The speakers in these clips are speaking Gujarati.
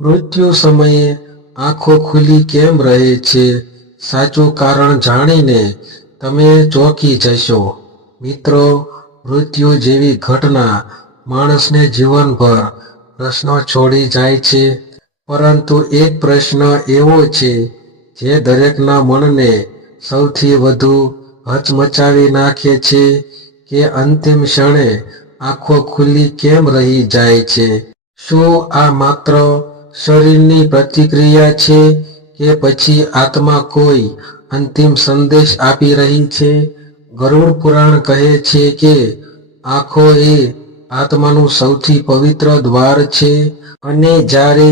મૃત્યુ સમયે આંખો ખુલ્લી કેમ રહે છે? સાચું કારણ જાણીને તમે ચોંકી જશો. મિત્રો, મૃત્યુ જેવી ઘટના માણસને જીવનભર પ્રશ્નો છોડી જાય છે. પરંતુ એક પ્રશ્ન એવો છે જે દરેકના મનને સૌથી વધુ હચમચાવી નાખે છે કે અંતિમ ક્ષણે આંખો ખુલ્લી કેમ રહી જાય છે? શું આ માત્ર શરીરની પ્રતિક્રિયા છે કે પછી આત્મા કોઈ અંતિમ સંદેશ આપી રહી છે? ગરુડ પુરાણ કહે છે કે આંખો એ આત્માનું સૌથી પવિત્ર દ્વાર છે અને જ્યારે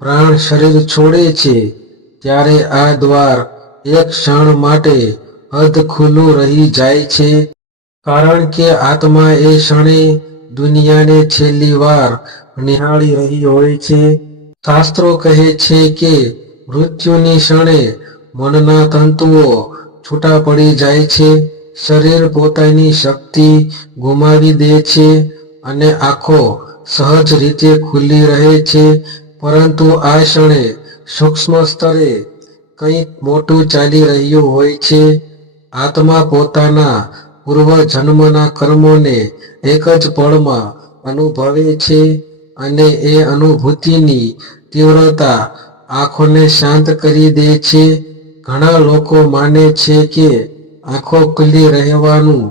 પ્રાણ શરીર છોડે છે ત્યારે આ દ્વાર એક ક્ષણ માટે અધખુલ્લું રહી જાય છે. કારણ કે આત્મા એ ક્ષણે દુનિયાને છેલ્લી વાર નિહાળી રહી હોય છે. શાસ્ત્રો કહે છે કે મૃત્યુની ક્ષણે મનના તંતુઓ છૂટા પડી જાય છે, શરીર પોતાની શક્તિ ગુમાવી દે છે અને આંખો સહજ રીતે ખુલ્લી રહે છે. પરંતુ આ ક્ષણે સૂક્ષ્મ સ્તરે કંઈક મોટું ચાલી રહ્યું હોય છે. આત્મા પોતાના પૂર્વજન્મના કર્મોને એક જ પળમાં અનુભવે છે અને એ અનુભૂતિની તીવ્રતા આંખોને શાંત કરી દે છે. ઘણા લોકો માને છે કે આંખો ખુલ્લી રહેવાનું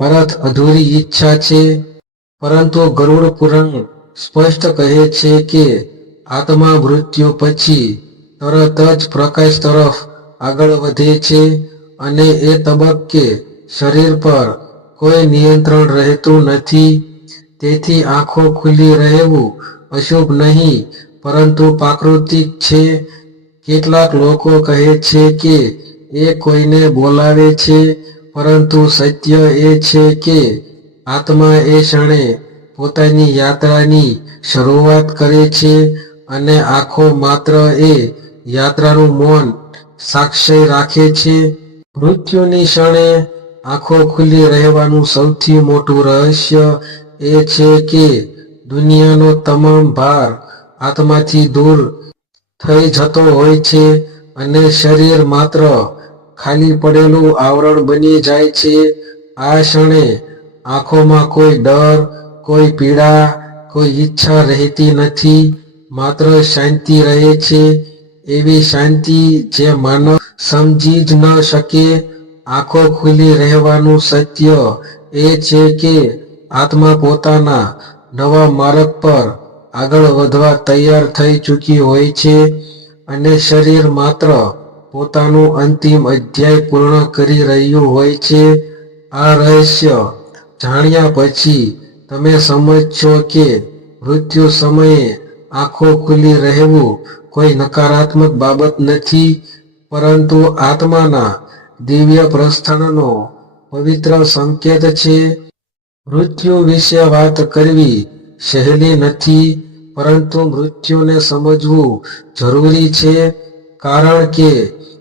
અર્થ અધૂરી ઈચ્છા છે. પરંતુ ગરુડ પુરાણ સ્પષ્ટ કહે છે કે આત્મા મૃત્યુ પછી તરત જ પ્રકાશ તરફ આગળ વધે છે અને એ તબક્કે શરીર પર કોઈ નિયંત્રણ રહેતું નથી. તેથી આંખો ખુલ્લી રહેવું અશુભ નહીં પરંતુ પ્રાકૃતિક છે. કેટલાક લોકો કહે છે કે એ કોઈને બોલાવે છે, પરંતુ સત્ય એ છે કે આત્મા એ ક્ષણે પોતાની યાત્રાની શરૂઆત કરે છે અને આંખો માત્ર એ યાત્રાનું મૌન સાક્ષ્ય રાખે છે. મૃત્યુની ક્ષણે આંખો ખુલ્લી રહેવાનું સૌથી મોટું રહસ્ય એ છે કે દુનિયાનો તમામ ભાર આત્માથી દૂર થઈ જતો હોય છે અને શરીર માત્ર ખાલી પડેલું આવરણ બની જાય છે. આ ક્ષણે આંખોમાં કોઈ ડર, કોઈ પીડા, કોઈ ઈચ્છા રહેતી નથી, માત્ર શાંતિ રહે છે. એવી શાંતિ જે માનવ સમજી જ ન શકે. આંખો ખુલ્લી રહેવાનું સત્ય એ છે કે આત્મા પોતાના નવા માર્ગ પર આગળ વધવા તૈયાર થઈ ચૂકી હોય છે અને શરીર માત્ર પોતાનું અંતિમ અધ્યાય પૂર્ણ કરી રહ્યું હોય છે. આ રહસ્ય જાણ્યા પછી તમે સમજશો કે મૃત્યુ સમયે આંખો ખુલ્લી રહેવું કોઈ નકારાત્મક બાબત નથી, પરંતુ આત્માના દિવ્ય પ્રસ્થાનનો પવિત્ર સંકેત છે. મૃત્યુ વિશે વાત કરવી સહેલી નથી, પરંતુ મૃત્યુને સમજવું જરૂરી છે. કારણ કે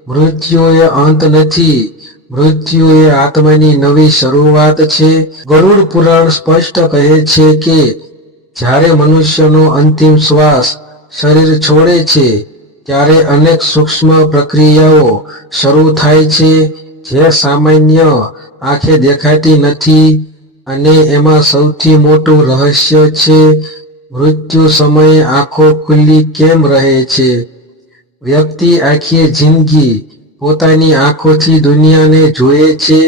મૃત્યુ એ અંત નથી, મૃત્યુ એ આત્માની નવી શરૂઆત છે. ગરુડ પુરાણ સ્પષ્ટ કહે છે કે જ્યારે મનુષ્યનો અંતિમ શ્વાસ શરીર છોડે છે ત્યારે અનેક સૂક્ષ્મ પ્રક્રિયાઓ શરૂ થાય છે જે સામાન્ય આંખે દેખાતી નથી. અને એમાં સૌથી મોટું રહસ્ય છે મૃત્યુ સમયે આંખો ખુલ્લી કેમ રહે છે. વ્યક્તિ આખી જિંદગી પોતાની આંખોથી દુનિયાને જુએ છે,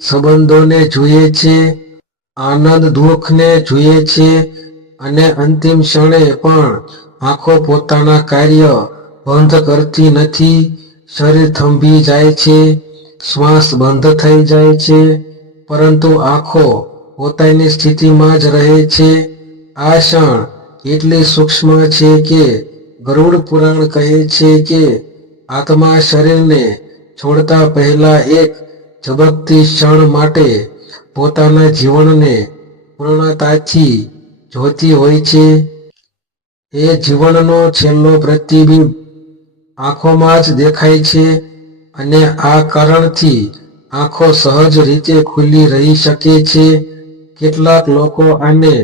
સંબંધોને જુએ છે, આનંદ દુઃખને જુએ છે અને અંતિમ ક્ષણે પણ આંખો પોતાના કાર્ય બંધ કરતી નથી. શરીર થંભી જાય છે, શ્વાસ બંધ થઈ જાય છે, પરંતુ આંખો પોતાની સ્થિતિમાં જ રહે છે. આ ક્ષણ એટલી સૂક્ષ્મ છે કે ગરુડ પુરાણ કહે છે કે આત્મા શરીરને છોડતા પહેલા એક ઝબકતી ક્ષણ માટે પોતાના જીવનને પૂર્ણતાથી જોતી હોય છે. એ જીવનનો છેલ્લો પ્રતિબિંબ આંખોમાં જ દેખાય છે અને આ કારણથી આંખો સહજ રીતે ખુલ્લી રહી શકે છે. કેટલાક લોકો આને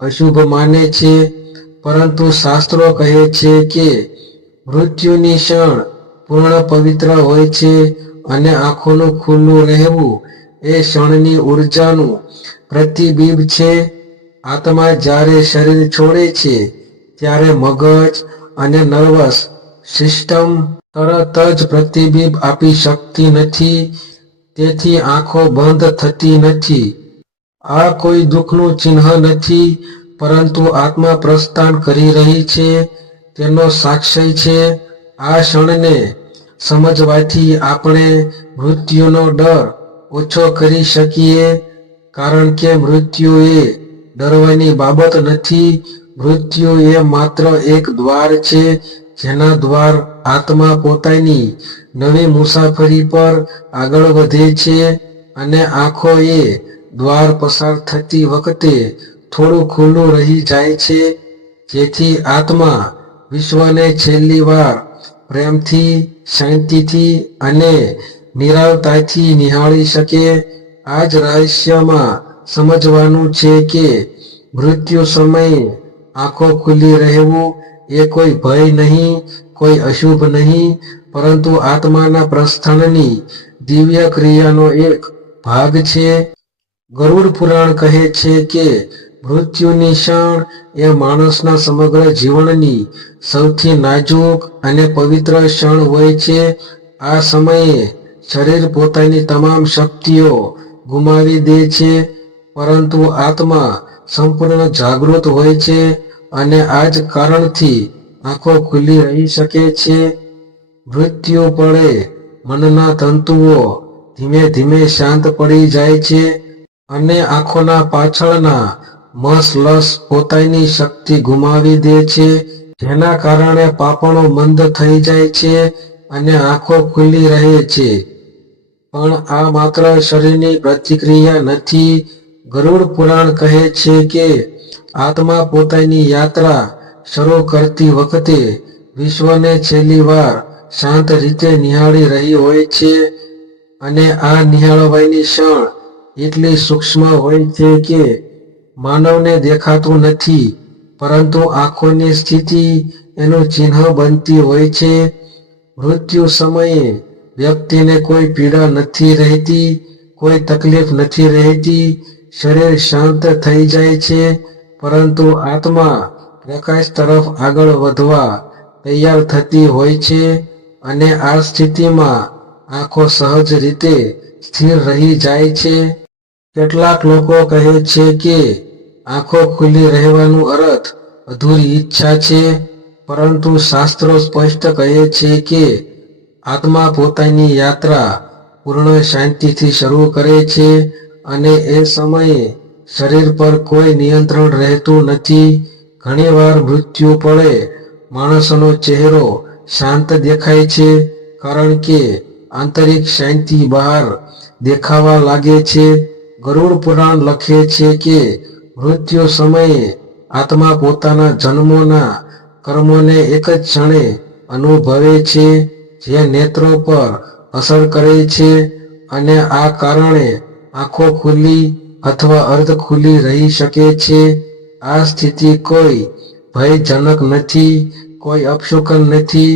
અશુભ માને છે, પરંતુ શાસ્ત્રો કહે છે કે મૃત્યુની ક્ષણ પૂર્ણ પવિત્ર હોય છે અને આંખોનું ખુલ્લું રહેવું એ ક્ષણની ઉર્જાનું પ્રતિબિંબ છે. આત્મા જ્યારે શરીર છોડે છે ત્યારે મગજ અને નર્વસ સિસ્ટમ તરત જ પ્રતિબિંબ આપી શકતી નથી, તેથી આંખો બંધ થતી નથી. આ કોઈ દુઃખનું ચિહ્ન નથી, પરંતુ આત્મા પ્રસ્થાન કરી રહી છે તેનો સાક્ષ્ય છે. આ ક્ષણને સમજવાથી આપણે મૃત્યુનો ડર ઓછો કરી શકીએ, કારણ કે મૃત્યુ એ ડરવાની બાબત નથી. મૃત્યુ એ માત્ર એક દ્વાર છે જેના દ્વાર આત્મા પોતાની નવી મુસાફરી પર આગળ વધે છે, અને આંખો એ દ્વાર પસાર થતી વખતે થોડું ખુલ્લું રહી જાય છે, જેથી આત્મા વિશ્વને છેલ્લી વાર પ્રેમથી, શાંતિથી અને નિરાળતાથી નિહાળી શકે. આ જ રહસ્યમાં સમજવાનું છે કે મૃત્યુ સમયે આંખો ખુલ્લી રહેવું એ કોઈ ભય નહીં, કોઈ અશુભ નહીં, પરંતુ આત્માના પ્રસ્થાનની દિવ્ય ક્રિયાનો એક ભાગ છે. ગરુડ પુરાણ કહે છે કે મૃત્યુની ક્ષણ એ માણસના સમગ્ર જીવનની સૌથી નાજુક અને પવિત્ર ક્ષણ હોય છે. આ સમયે શરીર પોતાની તમામ શક્તિઓ ગુમાવી દે છે, પરંતુ આત્મા સંપૂર્ણ જાગૃત હોય છે, અને આ જ કારણથી આંખો ખુલ્લી રહી શકે છે. મૃત્યુ પળે મનના તંતુઓ ધીમે ધીમે શાંત પડી જાય છે, અને આંખોના પાછળના મસલસ પોતાની શક્તિ ગુમાવી દે છે, જેના કારણે પાંપણો મંદ થઈ જાય છે અને આંખો ખુલ્લી રહે છે. પણ આ માત્ર શરીરની પ્રતિક્રિયા નથી. ગરુડ પુરાણ કહે છે કે આત્મા પોતાની યાત્રા શરૂ કરતી વખતે વિશ્વને છેલ્લી વાર શાંત રીતે નિહાળી રહી હોય છે, અને આ નિહાળવાની ક્ષણ એટલી સૂક્ષ્મ હોય છે કે માનવને દેખાતું નથી, પરંતુ આંખોની સ્થિતિ એનું ચિહ્ન બનતી હોય છે. મૃત્યુ સમયે વ્યક્તિને કોઈ પીડા નથી રહેતી, કોઈ તકલીફ નથી રહેતી. શરીર શાંત થઈ જાય છે, પરંતુ આત્મા પ્રકાશ તરફ આગળ વધવા તૈયાર થતી હોય છે, અને આ સ્થિતિમાં આંખો સહજ રીતે સ્થિર રહી જાય છે. કેટલાક લોકો કહે છે કે આંખો ખુલ્લી રહેવાનો અર્થ અધૂરી ઈચ્છા છે, પરંતુ શાસ્ત્રો સ્પષ્ટ કહે છે કે આત્મા પોતાની યાત્રા પૂર્ણ શાંતિથી શરૂ કરે છે, અને એ સમયે શરીર પર કોઈ નિયંત્રણ રહેતું નથી. ઘણીવાર મૃત્યુ પળે માણસનો ચહેરો શાંત દેખાય છે, કારણ કે આંતરિક શાંતિ બહાર દેખાવા લાગે છે. ગરુડ પુરાણ લખે છે કે મૃત્યુ સમયે આત્મા પોતાના જન્મોના કર્મોને એક જ ક્ષણે અનુભવે છે, જે નેત્રો પર અસર કરે છે, અને આ કારણે આંખો ખુલ્લી અથવા અર્ધ ખુલ્લી રહી શકે છે. આ સ્થિતિ કોઈ ભયજનક નથી, કોઈ અપશુકન નથી,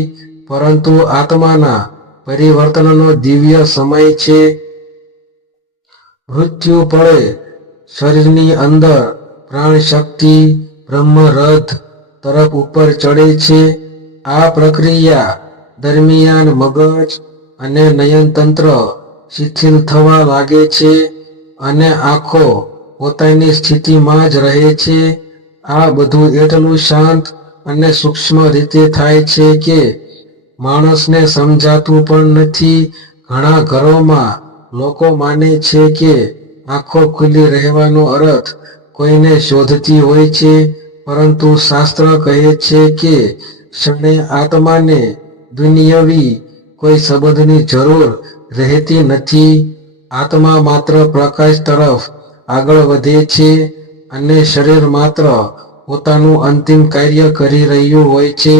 પરંતુ આત્માના પરિવર્તનનો દિવ્ય સમય છે. મૃત્યુ પળે શરીરની અંદર પ્રાણશક્તિ બ્રહ્મરથ તરફ ઉપર ચડે છે. આ પ્રક્રિયા દરમિયાન મગજ અને નયનતંત્ર શિથિલ થવા લાગે છે, અને આંખો પોતાની સ્થિતિમાં જ રહે છે. આ બધું એટલું શાંત અને સૂક્ષ્મ રીતે થાય છે કે માણસને સમજાતું પણ નથી. ઘણા ઘરોમાં લોકો માને છે કે આંખો ખુલ્લી રહેવાનો અર્થ કોઈને શોધતી હોય છે, પરંતુ શાસ્ત્ર કહે છે કે ક્ષણે આત્માને દુનિયાવી કોઈ સંબંધની જરૂર રહેતી નથી. આત્મા માત્ર પ્રકાશ તરફ આગળ વધે છે, અને શરીર માત્ર પોતાનું અંતિમ કાર્ય કરી રહ્યું હોય છે.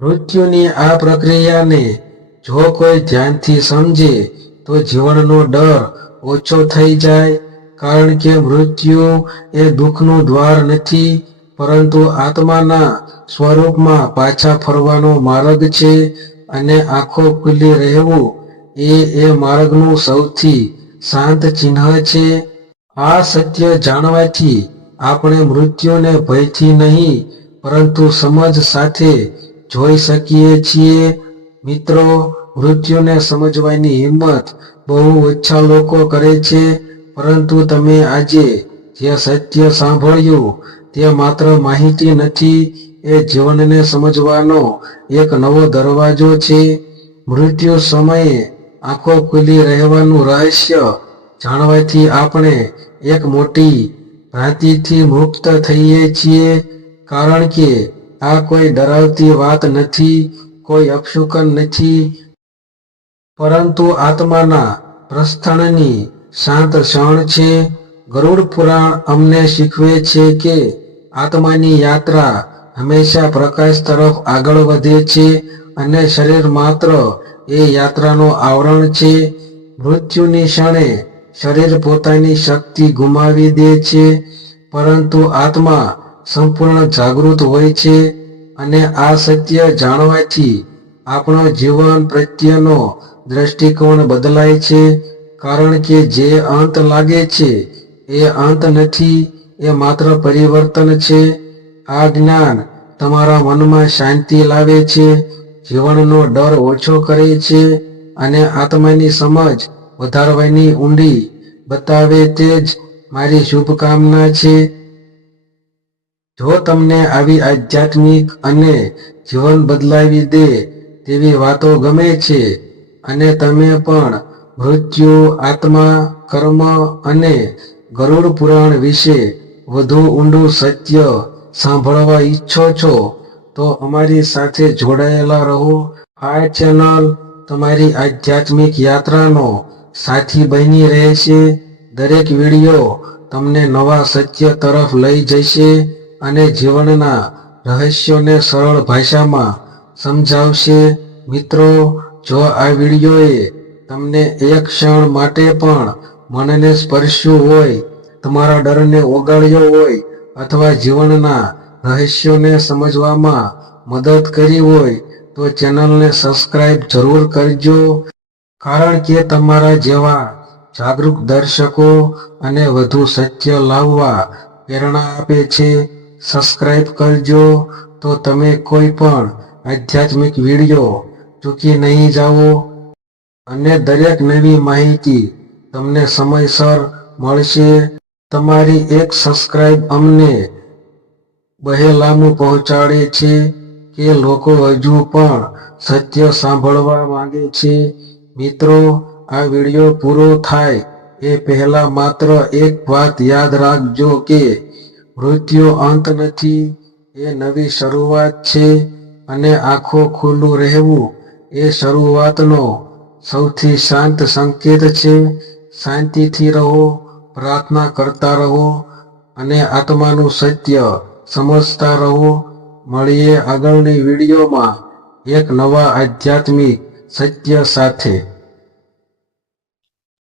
મૃત્યુની આ પ્રક્રિયાને જો કોઈ ધ્યાનથી સમજે તો જીવનનો ડર ઓછો થઈ જાય, કારણ કે મૃત્યુ એ દુઃખનું દ્વાર નથી, પરંતુ આત્માના સ્વરૂપમાં પાછા ફરવાનો માર્ગ છે અને આંખો ખુલ્લી રહેવું એ માર્ગનું સૌથી શાંત ચિહ્ન છે. આ સત્ય જાણવાથી આપણે મૃત્યુને ભયથી નહીં પરંતુ સમજ સાથે જોઈ શકીએ છીએ. મિત્રો, મૃત્યુને સમજવાની હિંમત બહુ ઓછા લોકો કરે છે, પરંતુ તમે આજે જે સત્ય સાંભળ્યું તે માત્ર માહિતી નથી, એ જીવનને સમજવાનો એક નવો દરવાજો છે. મૃત્યુ સમયે આંખો ખુલ્લી રહેવાનું રહસ્ય જાણવાથી આપણે એક મોટી ભ્રાંતિથી મુક્ત થઈએ છીએ, કારણ કે આ કોઈ ડરાવતી વાત નથી, કોઈ અપશુકન નથી, પરંતુ આત્માના પ્રસ્થાનની શાંત ક્ષણ છે. ગરુડ પુરાણ અમને શીખવે છે કે આત્માની યાત્રા હંમેશા પ્રકાશ તરફ આગળ વધે છે અને શરીર માત્ર એ યાત્રાનો આવરણ છે. મૃત્યુની ક્ષણે શરીર પોતાની શક્તિ ગુમાવી દે છે, પરંતુ આત્મા સંપૂર્ણ જાગૃત હોય છે, અને આ સત્ય જાણવાથી આપણો જીવન પ્રત્યેનો દ્રષ્ટિકોણ બદલાય છે, કારણ કે જે અંત લાગે છે એ અંત નથી, એ માત્ર પરિવર્તન છે. આ જ્ઞાન તમારા મનમાં શાંતિ લાવે છે, જીવનનો ડર ઓછો કરે છે અને આત્માની સમજ વધારવાની ઊંડી બતાવે તે જ મારી શુભકામના છે. જો તમને આવી આધ્યાત્મિક અને જીવન બદલાવી દે તેવી વાતો ગમે છે અને તમે પણ મૃત્યુ, આત્મા, કર્મ અને ગરુડ પુરાણ વિશે વધુ ઊંડું સત્ય સાંભળવા ઈચ્છો છો, તો અમારી સાથે જોડાયેલા રહો. આ ચેનલ તમારી આધ્યાત્મિક યાત્રાનો સાથી બની રહેશે. દરેક વિડીયો તમને નવા સત્ય તરફ લઈ જશે અને જીવનના રહસ્યોને સરળ ભાષામાં સમજાવશે. મિત્રો, જો આ વિડીયોએ તમને એક ક્ષણ માટે પણ મનને સ્પર્શ્યું હોય, તમારા ડરને ઓગાળ્યો હોય અથવા જીવનના રહસ્યોને સમજવામાં મદદ કરી હોય, તો ચેનલને સબસ્ક્રાઇબ જરૂર કરજો, કારણ કે તમારા જેવા જાગૃત દર્શકો અને વધુ સત્ય લાવવા પ્રેરણા આપે છે. સબસ્ક્રાઇબ કરજો તો તમે કોઈ પણ આધ્યાત્મિક વિડીયો ચૂકી નહીં જાઓ અને દરેક નવી માહિતી તમને સમયસર મળશે. તમારી એક સબસ્ક્રાઇબ અમને બહેલામું પહોંચાડે છે કે લોકો હજુ પણ સત્ય સાંભળવા માંગે છે. મિત્રો, આ વિડીયો પૂરો થાય એ પહેલા માત્ર એક વાત યાદ રાખજો કે મૃત્યુ અંત નથી, એ નવી શરૂઆત છે, અને આંખો ખુલ્લું રહેવું એ શરૂઆતનો સૌથી શાંત સંકેત છે. શાંતિથી રહો, પ્રાર્થના કરતા રહો અને આત્માનું સત્ય સમજતા રહો. મળીએ આગળની વિડીયોમાં એક નવા આધ્યાત્મિક સત્ય સાથે.